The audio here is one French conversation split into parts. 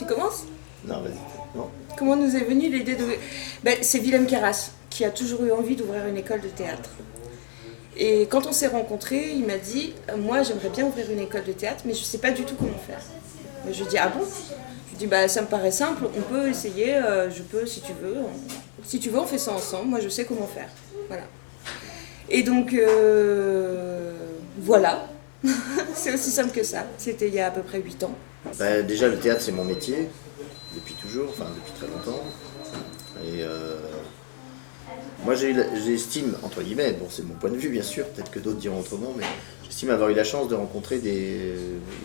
Tu commences? Non, vas-y. Non. Comment nous est venue l'idée de... c'est Willem Keras qui a toujours eu envie d'ouvrir une école de théâtre. Et quand on s'est rencontrés, il m'a dit, moi j'aimerais bien ouvrir une école de théâtre, mais je ne sais pas du tout comment faire. Et je lui ai dit, ah bon? Je lui ai dit, ça me paraît simple, on peut essayer, je peux si tu veux. Si tu veux, on fait ça ensemble, moi je sais comment faire. Voilà. Et donc, voilà. C'est aussi simple que ça. C'était il y a à peu près 8 ans. Déjà, le théâtre, c'est mon métier, depuis toujours, enfin depuis très longtemps. Et moi, j'estime, entre guillemets, bon, c'est mon point de vue, bien sûr, peut-être que d'autres diront autrement, mais j'estime avoir eu la chance de rencontrer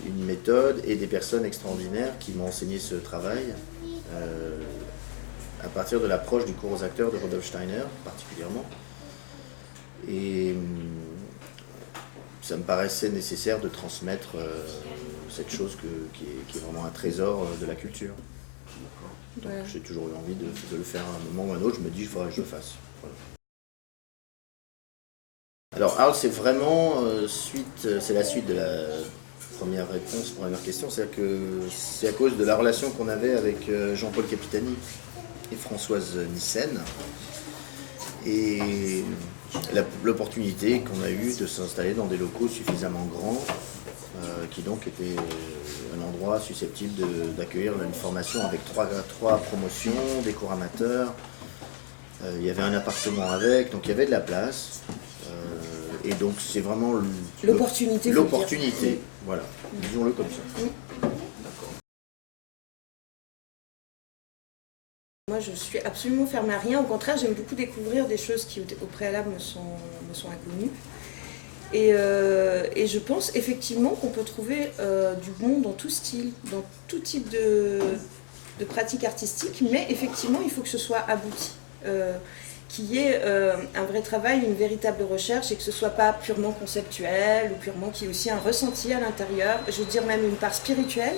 une méthode et des personnes extraordinaires qui m'ont enseigné ce travail à partir de l'approche du cours aux acteurs de Rudolf Steiner, particulièrement. Et ça me paraissait nécessaire de transmettre cette chose qui est vraiment un trésor de la culture. Donc j'ai toujours eu envie de le faire à un moment ou à un autre, je me dis il faudrait que je le fasse. Voilà. Alors Arles, c'est vraiment c'est la suite de la première réponse, première question, c'est-à-dire que c'est à cause de la relation qu'on avait avec Jean-Paul Capitani et Françoise Nyssen, et l'opportunité qu'on a eue de s'installer dans des locaux suffisamment grands qui donc étaient un endroit susceptible d'accueillir une formation avec trois promotions, des cours amateurs. Il y avait un appartement avec, donc il y avait de la place. Et donc c'est vraiment l'opportunité. L'opportunité, voilà, disons-le comme ça. Moi, je suis absolument fermée à rien. Au contraire, j'aime beaucoup découvrir des choses qui, au préalable, me sont inconnues. Et je pense effectivement qu'on peut trouver du bon dans tout style, dans tout type de pratique artistique, mais effectivement, il faut que ce soit abouti. Qu'il y ait un vrai travail, une véritable recherche, et que ce ne soit pas purement conceptuel, ou purement qu'il y ait aussi un ressenti à l'intérieur, je veux dire même une part spirituelle,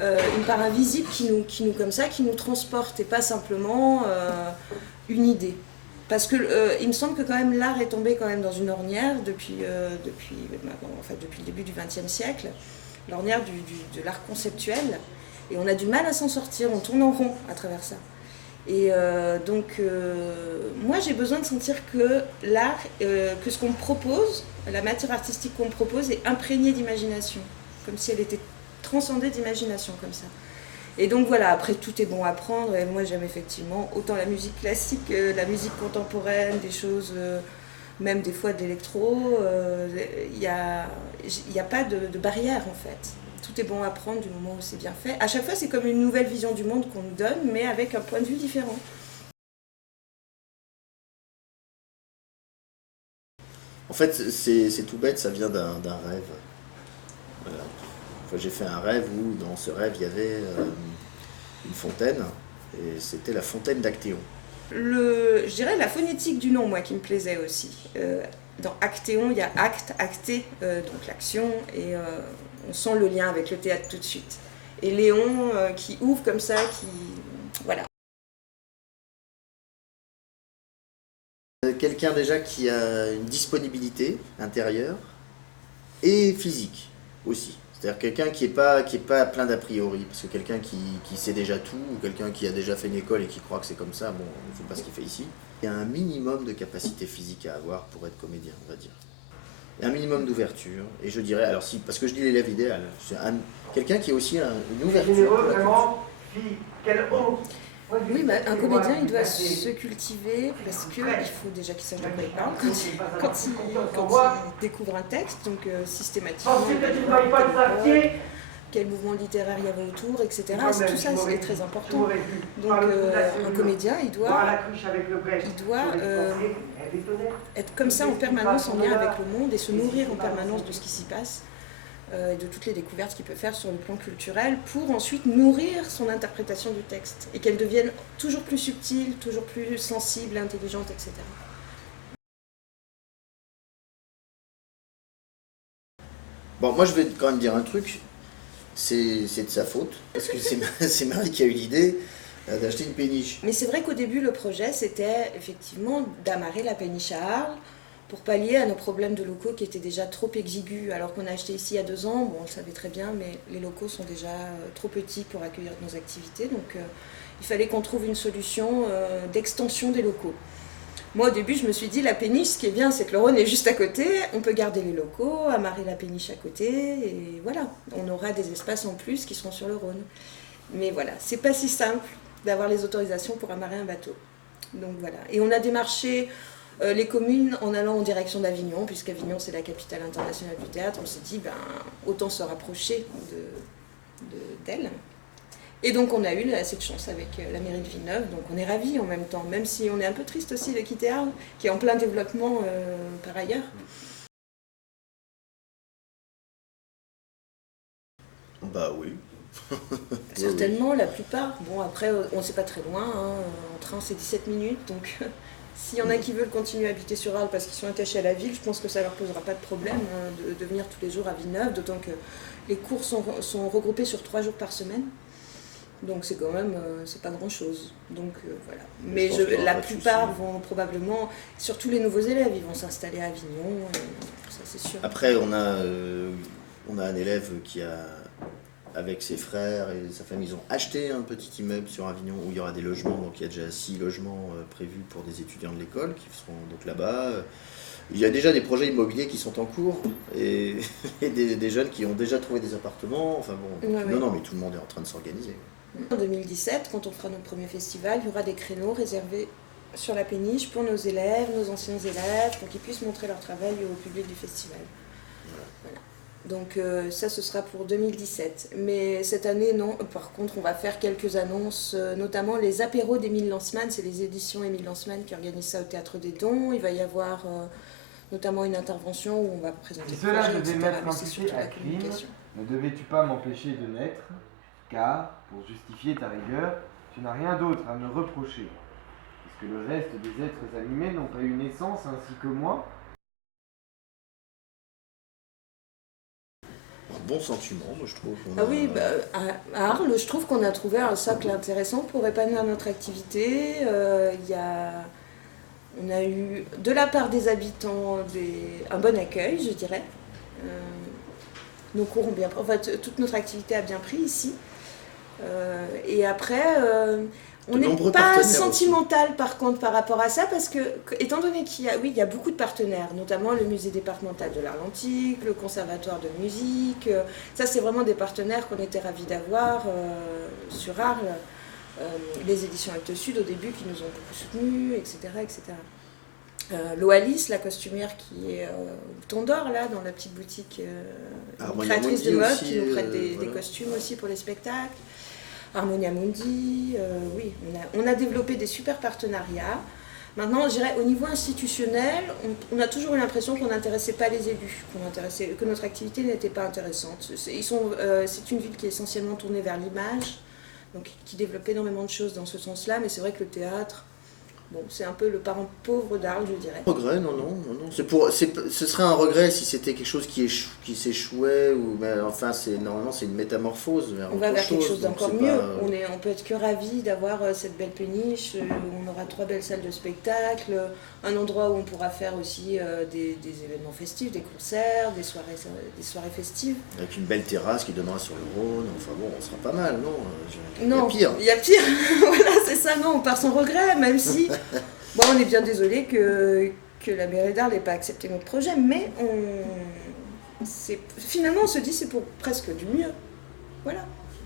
une part invisible qui nous transporte, et pas simplement une idée. Parce que il me semble que quand même l'art est tombé quand même dans une ornière depuis le début du XXe siècle, l'ornière de l'art conceptuel, et on a du mal à s'en sortir, on tourne en rond à travers ça. Et moi j'ai besoin de sentir que l'art, que ce qu'on me propose, la matière artistique qu'on me propose est imprégnée d'imagination, comme si elle était transcendée d'imagination comme ça. Et donc voilà, après tout est bon à prendre, et moi j'aime effectivement autant la musique classique, la musique contemporaine, des choses, même des fois de l'électro, il n'y a pas de barrière en fait. Tout est bon à prendre du moment où c'est bien fait. À chaque fois c'est comme une nouvelle vision du monde qu'on nous donne, mais avec un point de vue différent. En fait, c'est tout bête, ça vient d'un rêve. Voilà. Enfin, j'ai fait un rêve où, dans ce rêve, il y avait une fontaine, et c'était la fontaine d'Actéon. Je dirais la phonétique du nom, moi, qui me plaisait aussi. Dans Actéon, il y a acte, acté, donc l'action, et on sent le lien avec le théâtre tout de suite. Et Léon qui ouvre comme ça, voilà. Quelqu'un déjà qui a une disponibilité intérieure et physique aussi. C'est-à-dire quelqu'un qui est pas plein d'a priori, parce que quelqu'un qui sait déjà tout, ou quelqu'un qui a déjà fait une école et qui croit que c'est comme ça, bon, il ne faut pas ce qu'il fait ici. Il y a un minimum de capacité physique à avoir pour être comédien, on va dire. Et un minimum d'ouverture, et je dirais, alors si, parce que je dis l'élève idéal, c'est quelqu'un qui a aussi une ouverture. Généreux, vraiment, quelle honte. Oui, un comédien, il doit se cultiver parce qu'il faut déjà qu'il sache de quoi il parle quand il découvre un texte, donc systématiquement, quel mouvement littéraire il y avait autour, etc. Tout ça, c'est très important. Donc un comédien, il doit être comme ça en permanence en lien avec le monde et se nourrir en permanence de ce qui s'y passe. Et de toutes les découvertes qu'il peut faire sur le plan culturel pour ensuite nourrir son interprétation du texte et qu'elle devienne toujours plus subtile, toujours plus sensible, intelligente, etc. Bon, moi je vais quand même dire un truc, c'est de sa faute, parce que c'est Marie qui a eu l'idée d'acheter une péniche. Mais c'est vrai qu'au début, le projet, c'était effectivement d'amarrer la péniche à Arles pour pallier à nos problèmes de locaux qui étaient déjà trop exigus. Alors qu'on a acheté ici il y a 2 ans, bon, on le savait très bien, mais les locaux sont déjà trop petits pour accueillir nos activités. Donc il fallait qu'on trouve une solution d'extension des locaux. Moi au début je me suis dit la péniche, ce qui est bien c'est que le Rhône est juste à côté, on peut garder les locaux, amarrer la péniche à côté et voilà, on aura des espaces en plus qui seront sur le Rhône. Mais voilà, c'est pas si simple d'avoir les autorisations pour amarrer un bateau. Donc voilà, et on a démarché les communes en allant en direction d'Avignon, puisqu'Avignon c'est la capitale internationale du théâtre, on s'est dit autant se rapprocher d'elle. Et donc on a eu cette chance avec la mairie de Villeneuve, donc on est ravis en même temps, même si on est un peu triste aussi de quitter Arles, qui est en plein développement par ailleurs. Bah oui. Certainement, la plupart. Bon après, on sait pas très loin, hein. En train c'est 17 minutes, donc s'il y en a qui veulent continuer à habiter sur Arles parce qu'ils sont attachés à la ville, je pense que ça leur posera pas de problème de venir tous les jours à Villeneuve, d'autant que les cours sont regroupés sur 3 jours par semaine. Donc c'est quand même, c'est pas grand chose. Donc voilà. Mais la plupart vont probablement, surtout les nouveaux élèves, ils vont s'installer à Avignon, ça c'est sûr. Après on a un élève qui a, avec ses frères et sa famille, ils ont acheté un petit immeuble sur Avignon où il y aura des logements, donc il y a déjà 6 logements prévus pour des étudiants de l'école qui seront donc là-bas. Il y a déjà des projets immobiliers qui sont en cours et des jeunes qui ont déjà trouvé des appartements. Enfin bon, Ouais, non, non, mais tout le monde est en train de s'organiser. En 2017, quand on fera notre premier festival, il y aura des créneaux réservés sur la péniche pour nos élèves, nos anciens élèves, pour qu'ils puissent montrer leur travail au public du festival. Voilà. Donc ça, ce sera pour 2017. Mais cette année, non. Par contre, on va faire quelques annonces, notamment les apéros d'Émile Lanzmann. C'est les éditions Émile Lanzmann qui organisent ça au Théâtre des Dons. Il va y avoir notamment une intervention où on va présenter le projet, etc. Mais c'est surtout la communication. Ne devais-tu pas m'empêcher de naître, car, pour justifier ta rigueur, tu n'as rien d'autre à me reprocher. Est-ce que le reste des êtres animés n'ont pas eu naissance ainsi que moi? Un bon sentiment, moi je trouve. Ah oui, à Arles, je trouve qu'on a trouvé un socle intéressant pour épanouir notre activité. On a eu, de la part des habitants, un bon accueil, je dirais. Nos cours ont bien pris, enfin, toute notre activité a bien pris ici. Et après, on n'est pas sentimental par contre par rapport à ça, parce que, étant donné qu'il y a beaucoup de partenaires, notamment le musée départemental de l'art antique, le conservatoire de musique, ça c'est vraiment des partenaires qu'on était ravis d'avoir sur Arles. Les éditions Actes Sud au début qui nous ont beaucoup soutenus, etc. etc. Loalis, la costumière qui est au Ton d'Or, là, dans la petite boutique créatrice de mode, qui nous prête des costumes aussi pour les spectacles. Harmonia Mundi, oui, on a développé des super partenariats. Maintenant, je dirais, au niveau institutionnel, on a toujours eu l'impression qu'on n'intéressait pas les élus, que notre activité n'était pas intéressante. C'est une ville qui est essentiellement tournée vers l'image, donc qui développe énormément de choses dans ce sens-là, mais c'est vrai que le théâtre, bon, c'est un peu le parent pauvre d'Arles, je dirais. Regret, non. Ce serait un regret si c'était quelque chose qui s'échouait, mais enfin, normalement, c'est une métamorphose vers on va vers quelque chose d'encore mieux. Pas... On peut être que ravis d'avoir cette belle péniche, où on aura 3 belles salles de spectacle, un endroit où on pourra faire aussi des événements festifs, des concerts, des soirées festives. Avec une belle terrasse qui donnera sur le Rhône, enfin bon, on sera pas mal, non? Non, il y a pire. Il y a pire, voilà, c'est ça, non, on part sans regret, même si... Bon, on est bien désolé que la mairie d'Arles n'ait pas accepté notre projet, mais finalement on se dit c'est pour presque du mieux. Voilà.